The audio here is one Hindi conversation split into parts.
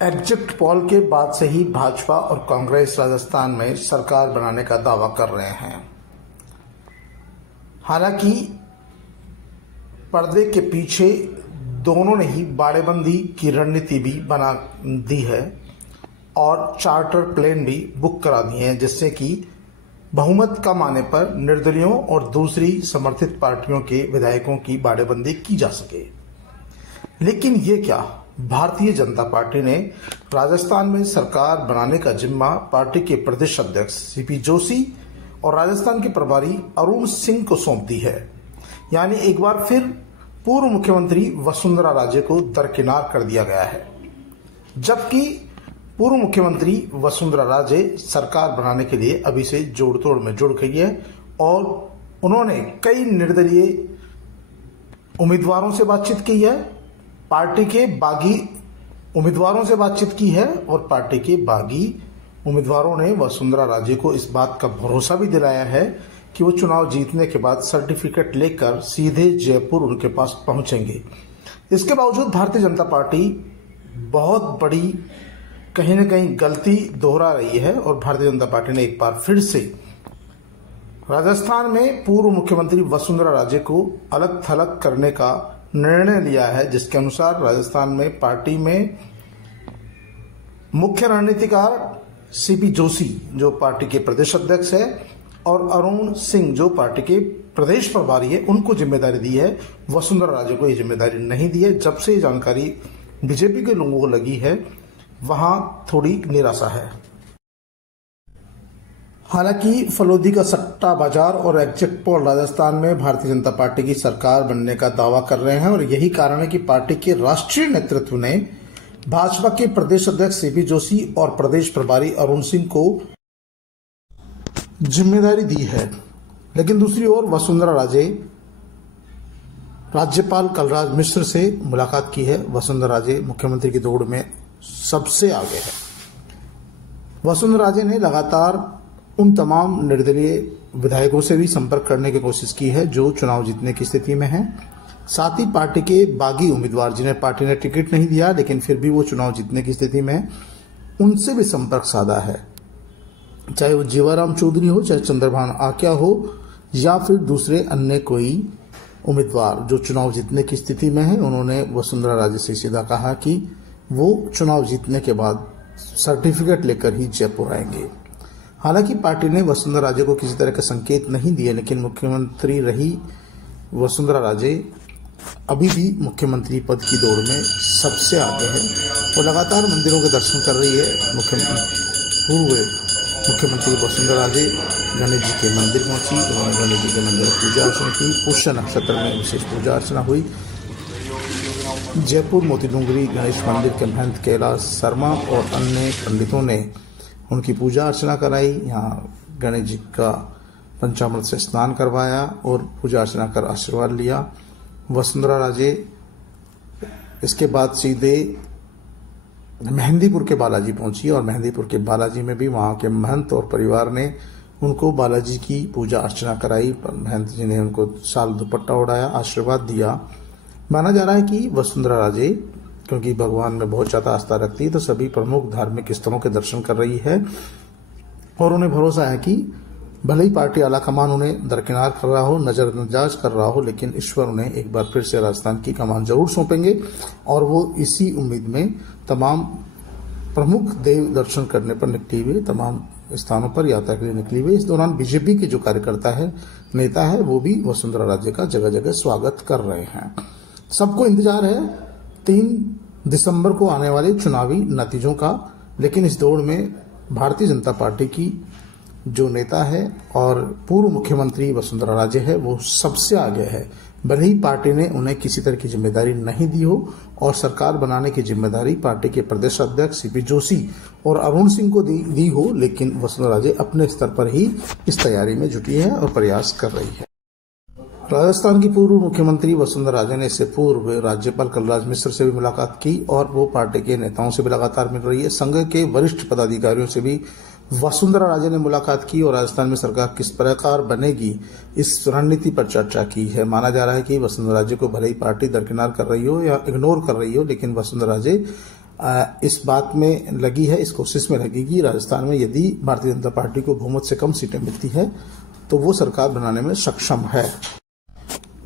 एग्जिट पोल के बाद से ही भाजपा और कांग्रेस राजस्थान में सरकार बनाने का दावा कर रहे हैं। हालांकि पर्दे के पीछे दोनों ने ही बाड़ेबंदी की रणनीति भी बना दी है और चार्टर प्लेन भी बुक करा दिए हैं, जिससे कि बहुमत कम आने पर निर्दलीयों और दूसरी समर्थित पार्टियों के विधायकों की बाड़ेबंदी की जा सके। लेकिन ये क्या, भारतीय जनता पार्टी ने राजस्थान में सरकार बनाने का जिम्मा पार्टी के प्रदेश अध्यक्ष सीपी जोशी और राजस्थान के प्रभारी अरुण सिंह को सौंप दी है। यानी एक बार फिर पूर्व मुख्यमंत्री वसुंधरा राजे को दरकिनार कर दिया गया है, जबकि पूर्व मुख्यमंत्री वसुंधरा राजे सरकार बनाने के लिए अभी से जोड़ तोड़ में जुड़ गई है और उन्होंने कई निर्दलीय उम्मीदवारों से बातचीत की है, पार्टी के बागी उम्मीदवारों से बातचीत की है और पार्टी के बागी उम्मीदवारों ने वसुंधरा राजे को इस बात का भरोसा भी दिलाया है कि वो चुनाव जीतने के बाद सर्टिफिकेट लेकर सीधे जयपुर उनके पास पहुंचेंगे। इसके बावजूद भारतीय जनता पार्टी बहुत बड़ी कहीं न कहीं गलती दोहरा रही है और भारतीय जनता पार्टी ने एक बार फिर से राजस्थान में पूर्व मुख्यमंत्री वसुंधरा राजे को अलग थलग करने का निर्णय लिया है, जिसके अनुसार राजस्थान में पार्टी में मुख्य रणनीतिकार सीपी जोशी जो पार्टी के प्रदेश अध्यक्ष है और अरुण सिंह जो पार्टी के प्रदेश प्रभारी है, उनको जिम्मेदारी दी है। वसुंधरा राजे को ये जिम्मेदारी नहीं दी है। जब से ये जानकारी बीजेपी के लोगों को लगी है, वहां थोड़ी निराशा है। हालांकि फलोदी का सट्टा बाजार और एग्जिट पोल राजस्थान में भारतीय जनता पार्टी की सरकार बनने का दावा कर रहे हैं और यही कारण है कि पार्टी के राष्ट्रीय नेतृत्व ने भाजपा के प्रदेश अध्यक्ष सीपी जोशी और प्रदेश प्रभारी अरुण सिंह को जिम्मेदारी दी है। लेकिन दूसरी ओर वसुंधरा राजे राज्यपाल कलराज मिश्र से मुलाकात की है। वसुंधरा राजे मुख्यमंत्री की दौड़ में सबसे आगे है। वसुंधरा राजे ने लगातार उन तमाम निर्दलीय विधायकों से भी संपर्क करने की कोशिश की है जो चुनाव जीतने की स्थिति में हैं। साथ ही पार्टी के बागी उम्मीदवार जिन्हें पार्टी ने टिकट नहीं दिया लेकिन फिर भी वो चुनाव जीतने की स्थिति में, उनसे भी संपर्क साधा है। चाहे वो जीवाराम चौधरी हो, चाहे चंद्रभान आक्या हो या फिर दूसरे अन्य कोई उम्मीदवार जो चुनाव जीतने की स्थिति में है, उन्होंने वसुंधरा राजे से सीधा कहा कि वो चुनाव जीतने के बाद सर्टिफिकेट लेकर ही जयपुर आएंगे। हालांकि पार्टी ने वसुंधरा राजे को किसी तरह का संकेत नहीं दिए, लेकिन मुख्यमंत्री रही वसुंधरा राजे अभी भी मुख्यमंत्री पद की दौड़ में सबसे आगे है और लगातार मंदिरों के दर्शन कर रही है। पूर्व मुख्यमंत्री वसुंधरा राजे गणेश जी के मंदिर पहुंची, उन्होंने गणेश जी के मंदिर में पूजा अर्चना की। पुष्य नक्षत्र में विशेष पूजा अर्चना हुई। जयपुर मोतीडूंगरी गणेश मंदिर के महंत कैलाश शर्मा और अन्य पंडितों ने उनकी पूजा अर्चना कराई। यहाँ गणेश जी का पंचामृत से स्नान करवाया और पूजा अर्चना कर आशीर्वाद लिया। वसुंधरा राजे इसके बाद सीधे मेहंदीपुर के बालाजी पहुंची और मेहंदीपुर के बालाजी में भी वहां के महंत और परिवार ने उनको बालाजी की पूजा अर्चना कराई। महंत जी ने उनको शाल दुपट्टा ओढ़ाया, आशीर्वाद दिया। माना जा रहा है कि वसुंधरा राजे क्योंकि भगवान में बहुत ज्यादा आस्था रखती है तो सभी प्रमुख धार्मिक स्थलों के दर्शन कर रही है और उन्हें भरोसा है कि भले ही पार्टी आलाकमान उन्हें दरकिनार कर रहा हो, नजरअंदाज कर रहा हो, लेकिन ईश्वर उन्हें एक बार फिर से राजस्थान की कमान जरूर सौंपेंगे और वो इसी उम्मीद में तमाम प्रमुख देव दर्शन करने पर निकली हुए, तमाम स्थानों पर यात्रा के लिए निकली हुई। इस दौरान बीजेपी के जो कार्यकर्ता है, नेता है, वो भी वसुंधरा राजे का जगह जगह स्वागत कर रहे हैं। सबको इंतजार है 3 दिसंबर को आने वाले चुनावी नतीजों का, लेकिन इस दौड़ में भारतीय जनता पार्टी की जो नेता है और पूर्व मुख्यमंत्री वसुंधरा राजे है वो सबसे आगे है। भले ही पार्टी ने उन्हें किसी तरह की जिम्मेदारी नहीं दी हो और सरकार बनाने की जिम्मेदारी पार्टी के प्रदेश अध्यक्ष सीपी जोशी और अरुण सिंह को दी हो, लेकिन वसुंधरा राजे अपने स्तर पर ही इस तैयारी में जुटी है और प्रयास कर रही है। राजस्थान की पूर्व मुख्यमंत्री वसुंधरा राजे ने इससे पूर्व राज्यपाल कलराज मिश्र से भी मुलाकात की और वो पार्टी के नेताओं से भी लगातार मिल रही है। संघ के वरिष्ठ पदाधिकारियों से भी वसुंधरा राजे ने मुलाकात की और राजस्थान में सरकार किस प्रकार बनेगी इस रणनीति पर चर्चा की है। माना जा रहा है कि वसुंधरा राजे को भले ही पार्टी दरकिनार कर रही हो या इग्नोर कर रही हो, लेकिन वसुंधरा राजे इस बात में लगी है, इस कोशिश में लगेगी राजस्थान में यदि भारतीय जनता पार्टी को बहुमत से कम सीटें मिलती है तो वो सरकार बनाने में सक्षम है।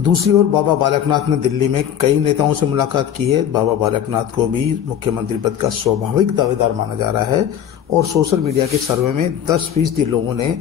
दूसरी ओर बाबा बालकनाथ ने दिल्ली में कई नेताओं से मुलाकात की है। बाबा बालकनाथ को भी मुख्यमंत्री पद का स्वाभाविक दावेदार माना जा रहा है और सोशल मीडिया के सर्वे में 10% लोगों ने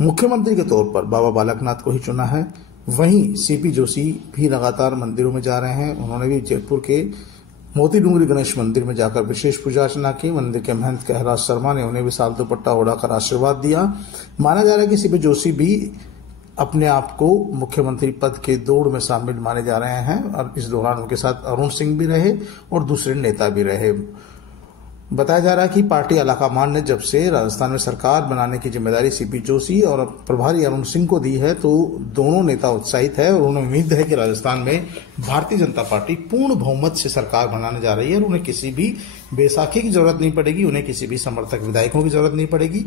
मुख्यमंत्री के तौर पर बाबा बालकनाथ को ही चुना है। वहीं सीपी जोशी भी लगातार मंदिरों में जा रहे हैं। उन्होंने भी जयपुर के मोती डूंगरी गणेश मंदिर में जाकर विशेष पूजा अर्चना की। मंदिर के महंत कहराज शर्मा ने उन्हें भी साल दुपट्टा ओढ़ाकर आशीर्वाद दिया। माना जा रहा है कि सीपी जोशी भी अपने आप को मुख्यमंत्री पद के दौड़ में शामिल माने जा रहे हैं और इस दौरान उनके साथ अरुण सिंह भी रहे और दूसरे नेता भी रहे। बताया जा रहा है कि पार्टी आलाकमान ने जब से राजस्थान में सरकार बनाने की जिम्मेदारी सीपी जोशी और प्रभारी अरुण सिंह को दी है तो दोनों नेता उत्साहित है और उन्हें उम्मीद है कि राजस्थान में भारतीय जनता पार्टी पूर्ण बहुमत से सरकार बनाने जा रही है और उन्हें किसी भी बैसाखी की जरूरत नहीं पड़ेगी, उन्हें किसी भी समर्थक विधायकों की जरूरत नहीं पड़ेगी,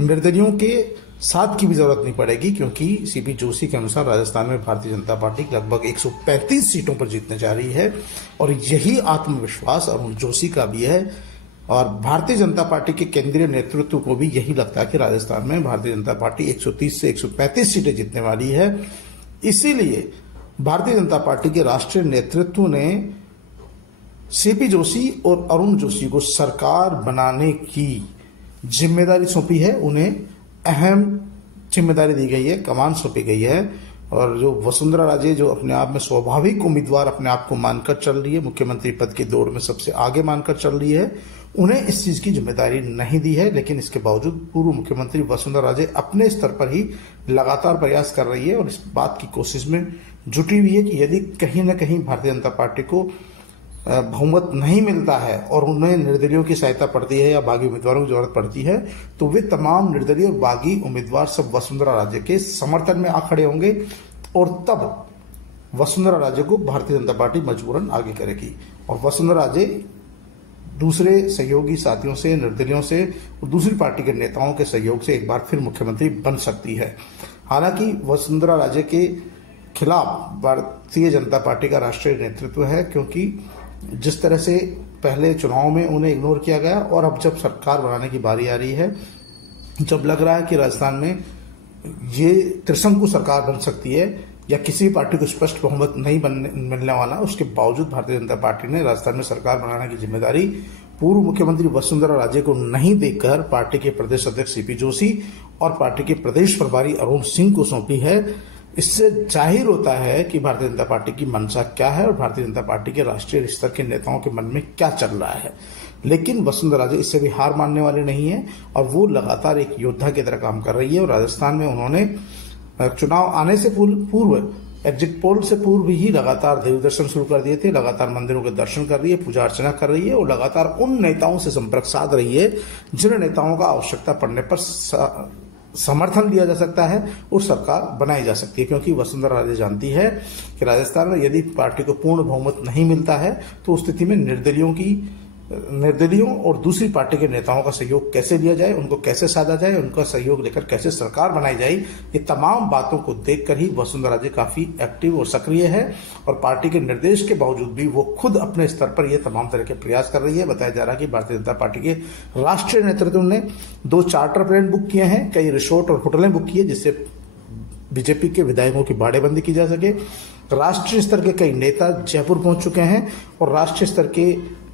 निर्दलियों के साथ की भी जरूरत नहीं पड़ेगी, क्योंकि सीपी जोशी के अनुसार राजस्थान में भारतीय जनता पार्टी लगभग 135 सीटों पर जीतने जा रही है और यही आत्मविश्वास अरुण जोशी का भी है और भारतीय जनता पार्टी के केंद्रीय नेतृत्व को भी यही लगता है कि राजस्थान में भारतीय जनता पार्टी 130 से 135 सीटें जीतने वाली है। इसीलिए भारतीय जनता पार्टी के राष्ट्रीय नेतृत्व ने सीपी जोशी और अरुण जोशी को सरकार बनाने की जिम्मेदारी सौंपी है। उन्हें अहम जिम्मेदारी दी गई है, कमान सौंपी गई है और जो वसुंधरा राजे जो अपने आप में स्वाभाविक उम्मीदवार अपने आप को मानकर चल रही है, मुख्यमंत्री पद की दौड़ में सबसे आगे मानकर चल रही है, उन्हें इस चीज की जिम्मेदारी नहीं दी है। लेकिन इसके बावजूद पूर्व मुख्यमंत्री वसुंधरा राजे अपने स्तर पर ही लगातार प्रयास कर रही है और इस बात की कोशिश में जुटी हुई है कि यदि कहीं न कहीं भारतीय जनता पार्टी को बहुमत नहीं मिलता है और उन्हें निर्दलियों की सहायता पड़ती है या बागी उम्मीदवारों की जरूरत पड़ती है तो वे तमाम निर्दलीय और बागी उम्मीदवार सब वसुंधरा राजे के समर्थन में आ खड़े होंगे और तब वसुंधरा राजे को भारतीय जनता पार्टी मजबूरन आगे करेगी और वसुंधरा राजे दूसरे सहयोगी साथियों से, निर्दलियों से और दूसरी पार्टी के नेताओं के सहयोग से एक बार फिर मुख्यमंत्री बन सकती है। हालांकि वसुंधरा राजे के खिलाफ भारतीय जनता पार्टी का राष्ट्रीय नेतृत्व है, क्योंकि जिस तरह से पहले चुनाव में उन्हें इग्नोर किया गया और अब जब सरकार बनाने की बारी आ रही है, जब लग रहा है कि राजस्थान में ये त्रिशंकु सरकार बन सकती है या किसी भी पार्टी को स्पष्ट बहुमत नहीं मिलने वाला, उसके बावजूद भारतीय जनता पार्टी ने राजस्थान में सरकार बनाने की जिम्मेदारी पूर्व मुख्यमंत्री वसुंधरा राजे को नहीं देकर पार्टी के प्रदेश अध्यक्ष सीपी जोशी और पार्टी के प्रदेश प्रभारी अरुण सिंह को सौंपी है। इससे जाहिर होता है कि भारतीय जनता पार्टी की मंशा क्या है और भारतीय जनता पार्टी के राष्ट्रीय स्तर के नेताओं के मन में क्या चल रहा है। लेकिन वसुंधरा राजे इससे भी हार मानने वाले नहीं है और वो लगातार एक योद्धा की तरह काम कर रही है और राजस्थान में उन्होंने चुनाव आने से पूर्व एग्जिट पोल से पूर्व ही लगातार देव दर्शन शुरू कर दिए थे, लगातार मंदिरों के दर्शन कर रही है, पूजा अर्चना कर रही है और लगातार उन नेताओं से संपर्क साध रही है जिन नेताओं का आवश्यकता पड़ने पर समर्थन दिया जा सकता है और सरकार बनाई जा सकती है। क्योंकि वसुंधरा राजे जानती है कि राजस्थान में यदि पार्टी को पूर्ण बहुमत नहीं मिलता है तो उस स्थिति में निर्दलियों और दूसरी पार्टी के नेताओं का सहयोग कैसे लिया जाए, उनको कैसे साधा जाए, उनका सहयोग लेकर कैसे सरकार बनाई जाए, ये तमाम बातों को देखकर ही वसुंधरा राजे काफी एक्टिव और सक्रिय है और पार्टी के निर्देश के बावजूद भी वो खुद अपने स्तर पर ये तमाम तरह के प्रयास कर रही है। बताया जा रहा है कि भारतीय जनता पार्टी के राष्ट्रीय नेतृत्व ने 2 चार्टर प्लेन बुक किए हैं, कई रिसोर्ट और होटलें बुक की है जिससे बीजेपी के विधायकों की बाड़ेबंदी की जा सके। राष्ट्रीय स्तर के कई नेता जयपुर पहुंच चुके हैं और राष्ट्रीय स्तर के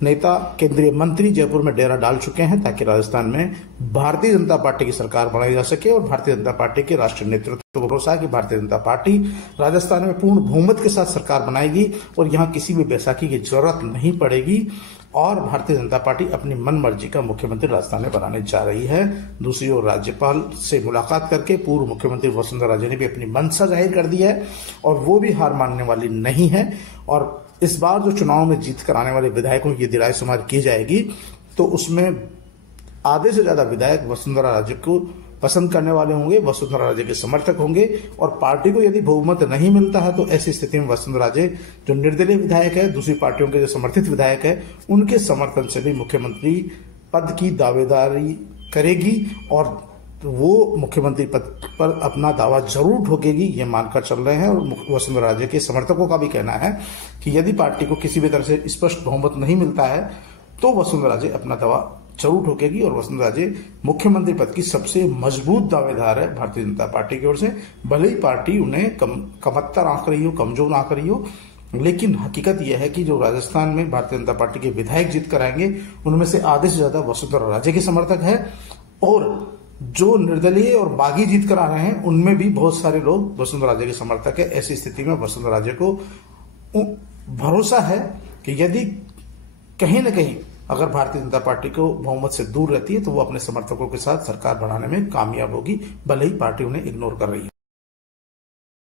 नेता, केंद्रीय मंत्री जयपुर में डेरा डाल चुके हैं ताकि राजस्थान में भारतीय जनता पार्टी की सरकार बनाई जा सके और भारतीय जनता पार्टी के राष्ट्रीय नेतृत्व को भरोसा है कि भारतीय जनता पार्टी राजस्थान में पूर्ण बहुमत के साथ सरकार बनाएगी और यहां किसी भी बैसाखी की जरूरत नहीं पड़ेगी और भारतीय जनता पार्टी अपनी मनमर्जी का मुख्यमंत्री राजस्थान में बनाने जा रही है। दूसरी ओर राज्यपाल से मुलाकात करके पूर्व मुख्यमंत्री वसुंधरा राजे ने भी अपनी मंशा जाहिर कर दी है और वो भी हार मानने वाली नहीं है और इस बार जो चुनाव में जीत कर आने वाले विधायकों की यदि रायशुमारी की जाएगी तो उसमें आधे से ज्यादा विधायक वसुंधरा राजे को पसंद करने वाले होंगे, वसुंधरा राजे के समर्थक होंगे और पार्टी को यदि बहुमत नहीं मिलता है तो ऐसी स्थिति में वसुंधरा राजे जो निर्दलीय विधायक है, दूसरी पार्टियों के जो समर्थित विधायक है, उनके समर्थन से भी मुख्यमंत्री पद की दावेदारी करेगी और वो मुख्यमंत्री पद पर अपना दावा जरूर ठोकेगी, ये मानकर चल रहे हैं। और वसुंधरा राजे के समर्थकों का भी कहना है कि यदि पार्टी को किसी भी तरह से स्पष्ट बहुमत नहीं मिलता है तो वसुंधरा राजे अपना दावा जरूर ठोकेगी और वसुंधरा राजे मुख्यमंत्री पद की सबसे मजबूत दावेदार है भारतीय जनता पार्टी की ओर से। भले ही पार्टी उन्हें कमतर आंक रही हो, कमजोर आंक रही हो, लेकिन हकीकत यह है कि जो राजस्थान में भारतीय जनता पार्टी के विधायक जीत कर आएंगे उनमें से आधे से ज्यादा वसुंधरा राजे के समर्थक है, और जो निर्दलीय और बागी जीत कर आ रहे हैं उनमें भी बहुत सारे लोग वसुंधरा राजे के समर्थक है। ऐसी स्थिति में वसुंधरा राजे को भरोसा है कि यदि कहीं न कहीं अगर भारतीय जनता पार्टी को बहुमत से दूर रहती है तो वो अपने समर्थकों के साथ सरकार बनाने में कामयाब होगी, भले ही पार्टी उन्हें इग्नोर कर रही है।